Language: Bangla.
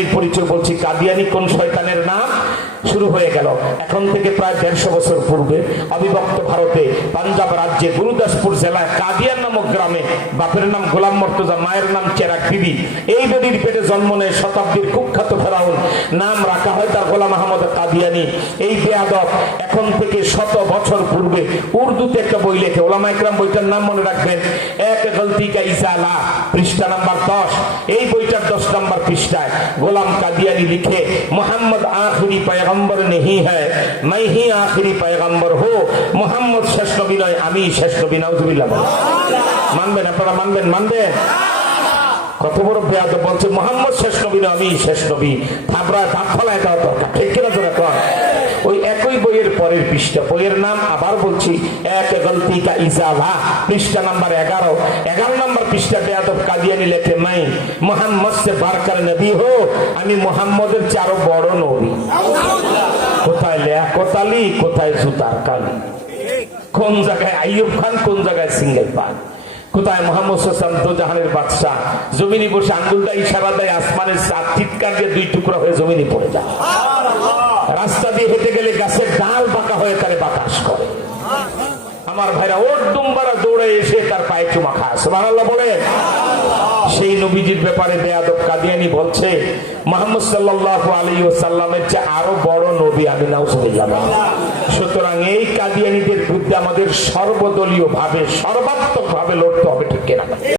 কাদিয়ানির পরিচয় বলছি, কাদিয়ানি কোন শয়তানের নাম? শুরু হয়ে গেল। এখন থেকে প্রায় দেড়শো বছর পূর্বে অবিভক্ত ভারতে, পাঞ্জাব রাজ্যে, গুরুদাসপুর জেলায় কাদিয়ান নামক গ্রামে বাপের নাম গোলাম মর্তজা, মায়ের নাম চেরাক বিবি। এই বেদির পেটে জন্ম নেয় শতাব্দীর কুখ্যাত ফেরাউন। নাম রাখা হয় তার গোলাম আহমদ কাদিয়ানি। এই বেয়াদব এখন থেকে শত বছর পূর্বে উর্দুতে একটা বই লেখে। ওলামা ইকরাম বইটার নাম মনে রাখবেন, এক গলতি কা ইসালা পৃষ্ঠা নাম্বার দশ। এই পৃষ্ঠায় গোলাম কাদিয়ানি লিখে, মোহাম্মদ আখরি পায়গম্বর নেহি হ্যাঁ মাই হি আখরি পায়গম্বর হো, মোহাম্মদ শেষ কবি নয়, আমি শেষ নবী, নাউজুবিল্লাহ মানবেন, আপনারা মানবেন মানবেন? কত বড় বেয়াদ বলছে, মোহাম্মদ শেষ কবি নয়, আমি শেষ কবি থাপড়ায় থাপ ফলায় তো। পৃষ্ঠা বইয়ের নাম আবার বলছি, এক গলতি কা ইজালা, পৃষ্ঠা নাম্বার এগারো। এগারো নাম্বার পৃষ্ঠা বেয়াদব কাদিয়ানি লেখে নাই মোহাম্মদ সে বারকার নবী হো, আমি মোহাম্মদের চারো বড় নবী। কোথায় লেয়া কোতালি, কোথায় জুতার কালি? কোন জায়গায় আইয়ুব খান, কোন জায়গায় সিঙ্গেল পান? কোথায় মোহাম্মদ হোসেন দোজাহানের বাদশাহ? জমিনে বসে আঙ্গুলটা ইশারা দেয়, আসমানের চার চিৎকার দিয়ে দুই টুকরা হয়ে জমিনে পড়ে যায়। রাস্তা দিয়ে হেঁটে গেলে গাছের ডাল হয়ে তারে বাতাস করে। আমার ভাইরা ওর দুম্বারা দৌড়ে এসে তার পায়ে চুমা খায়। সুবহানাল্লাহ বলেন। সেই নবীজির ব্যাপারে বেয়াদব কাদিয়ানি বলছে, মোহাম্মদ সাল্লাল্লাহু আলাইহি ওয়াসাল্লামের চেয়ে আরও বড় নবী আমি নাউজুবিল্লাহ। সুতরাং এই কাদিয়ানিদের বিরুদ্ধে আমাদের সর্বদলীয় ভাবে সর্বাত্মক ভাবে লড়তে হবে, ঠিক কিনা?